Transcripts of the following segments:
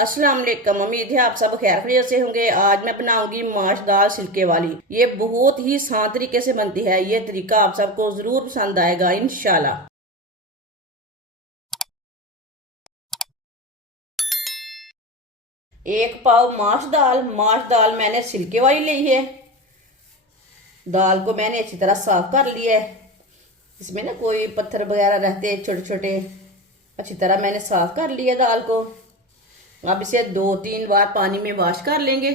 अस्सलाम वालेकुम। उम्मीद है आप सब खैर खैरियत से होंगे। आज मैं बनाऊंगी माश दाल छिलके वाली। ये बहुत ही आसान तरीके से बनती है। ये तरीका आप सबको जरूर पसंद आएगा इंशाल्लाह। एक पाव माश दाल मैंने छिलके वाली ली है। दाल को मैंने अच्छी तरह साफ कर लिया है। इसमें ना कोई पत्थर वगैरह रहते हैं छोटे छोटे। अच्छी तरह मैंने साफ कर लिया दाल को। अब इसे 2-3 बार पानी में वॉश कर लेंगे।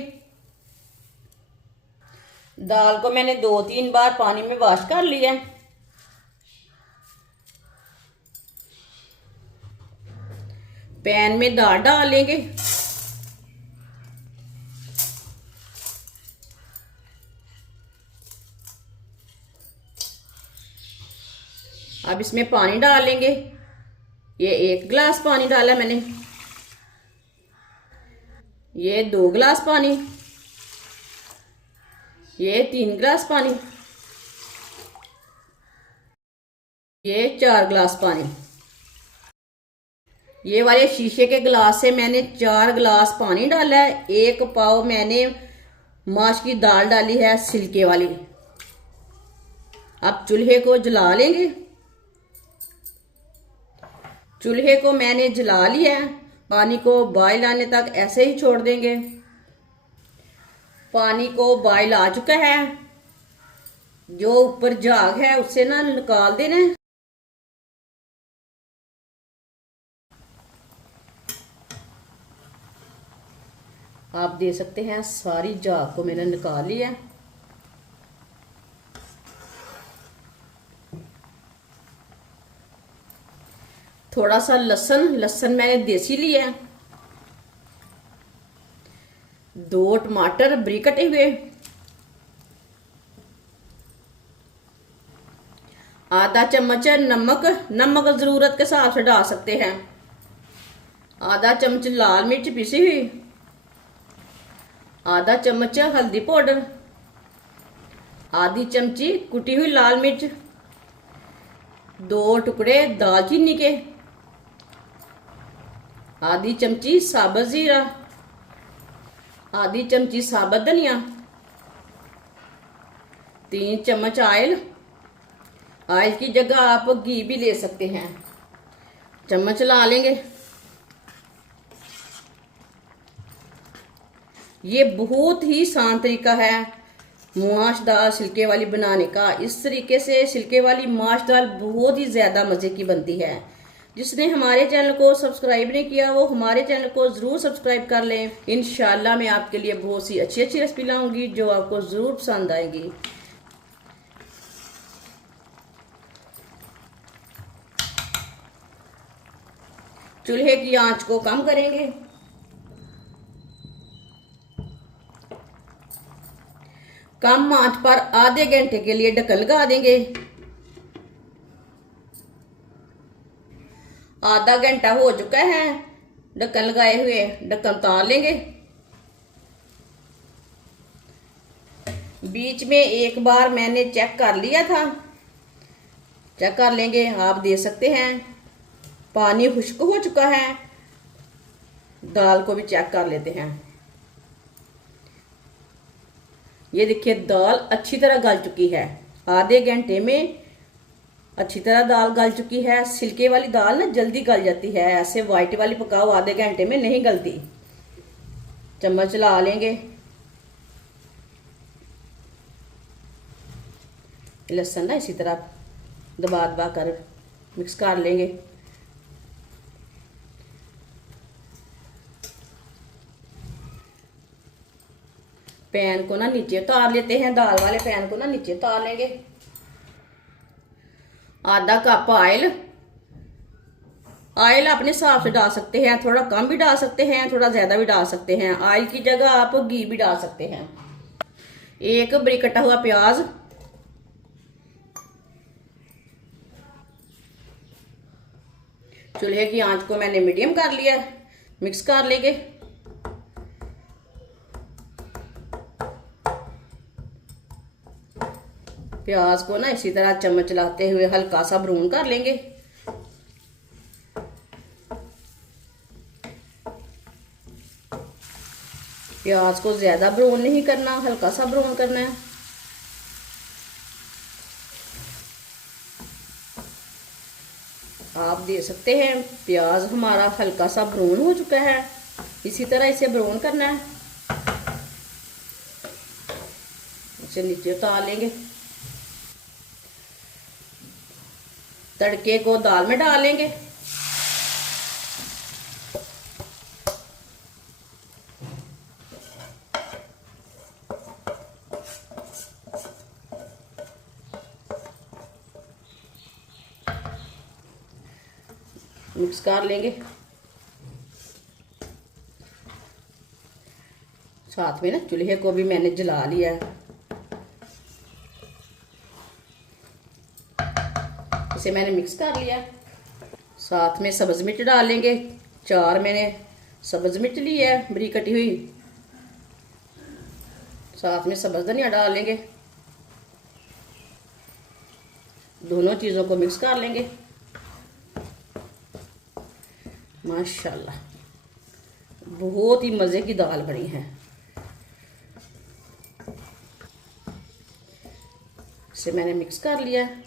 दाल को मैंने 2-3 बार पानी में वॉश कर लिया। पैन में दाल डाल लेंगे। अब इसमें पानी डाल लेंगे। ये 1 गिलास पानी डाला मैंने। ये 2 गिलास पानी। ये 3 गिलास पानी। ये 4 गिलास पानी। ये वाले शीशे के गिलास से मैंने 4 गिलास पानी डाला है। 1 पाव मैंने माश की दाल डाली है छिलके वाली। अब चूल्हे को जला लेंगे। चूल्हे को मैंने जला लिया है। पानी को बॉयल आने तक ऐसे ही छोड़ देंगे। पानी को बॉयल आ चुका है। जो ऊपर झाग है उससे ना निकाल देना है। आप दे सकते हैं सारी झाग को मैंने निकाल लिया है। थोड़ा सा लहसुन मैंने देसी लिया है। 2 टमाटर बारीक कटे हुए। आधा चम्मच नमक जरूरत के हिसाब से डाल सकते हैं। आधा चम्मच लाल मिर्च पीसी हुई। आधा चम्मच हल्दी पाउडर। आधी चमची कुटी हुई लाल मिर्च। 2 टुकड़े दालचीनी के। आधी चमची साबुत जीरा। आधी चमची साबुत धनिया। 3 चम्मच ऑयल की जगह आप घी भी ले सकते हैं। चम्मच ला लेंगे। ये बहुत ही आसान तरीका है माश दाल छिलके वाली बनाने का। इस तरीके से छिलके वाली माश दाल बहुत ही ज्यादा मजे की बनती है। जिसने हमारे चैनल को सब्सक्राइब नहीं किया वो हमारे चैनल को जरूर सब्सक्राइब कर लें। इंशाल्लाह मैं आपके लिए बहुत सी अच्छी अच्छी रेसिपी लाऊंगी जो आपको जरूर पसंद आएगी। चूल्हे की आंच को कम करेंगे। कम आंच पर आधे घंटे के लिए ढक्कन लगा देंगे। आधा घंटा हो चुका है ढक्कन लगाए हुए। ढक्कन उतार लेंगे। बीच में एक बार मैंने चेक कर लिया था। चेक कर लेंगे। आप दे सकते हैं पानी खुश्क हो चुका है। दाल को भी चेक कर लेते हैं। ये देखिए दाल अच्छी तरह गल चुकी है। आधे घंटे में अच्छी तरह दाल गल चुकी है। छिलके वाली दाल ना जल्दी गल जाती है। ऐसे व्हाइट वाली पकाओ आधे घंटे में नहीं गलती। चम्मच ला लेंगे। लहसुन ना इसी तरह दबा दबा कर मिक्स कर लेंगे। पैन को ना नीचे उतार लेते हैं। दाल वाले पैन को ना नीचे उतार लेंगे। आधा कप ऑयल अपने हिसाब से डाल सकते हैं। थोड़ा कम भी डाल सकते हैं थोड़ा ज्यादा भी डाल सकते हैं। ऑयल की जगह आप घी भी डाल सकते हैं। 1 बारीक कटा हुआ प्याज। चूल्हे की आंच को मैंने मीडियम कर लिया। मिक्स कर लेंगे। प्याज को ना इसी तरह चम्मच चलाते हुए हल्का सा ब्राउन कर लेंगे। प्याज को ज़्यादा ब्राउन नहीं करना, हल्का सा ब्राउन करना है। आप देख सकते हैं प्याज हमारा हल्का सा ब्राउन हो चुका है। इसी तरह इसे ब्राउन करना है। इसे नीचे उतार लेंगे। तड़के को दाल में डालेंगे। मिक्स कर लेंगे। साथ में ना चूल्हे को भी मैंने जला लिया है। इसे मैंने मिक्स कर लिया। साथ में सब्ज मिर्च डालेंगे। 4 मैंने सब्ज मिर्च ली है बरीक कटी हुई। साथ में सब्ज धनिया डालेंगे। दोनों चीज़ों को मिक्स कर लेंगे। माशाल्लाह बहुत ही मज़े की दाल बनी है। इसे मैंने मिक्स कर लिया है।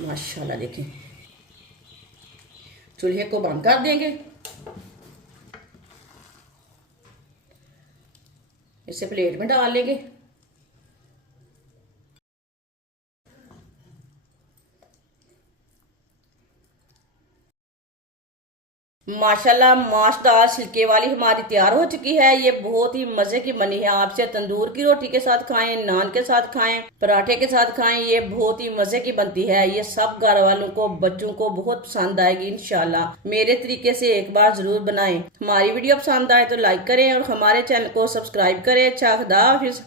माशाल्लाह देखें। चूल्हे को बंद कर देंगे। इसे प्लेट में डाल लेंगे। माशाल्लाह माश दाल छिलके वाली हमारी तैयार हो चुकी है। ये बहुत ही मजे की बनी है। आप इसे तंदूर की रोटी के साथ खाएं, नान के साथ खाएं, पराठे के साथ खाएं। ये बहुत ही मजे की बनती है। ये सब घर वालों को, बच्चों को बहुत पसंद आएगी इंशाल्लाह। मेरे तरीके से एक बार जरूर बनाएं। हमारी वीडियो पसंद आए तो लाइक करें और हमारे चैनल को सब्सक्राइब करें। अच्छा, खुदा हाफिज।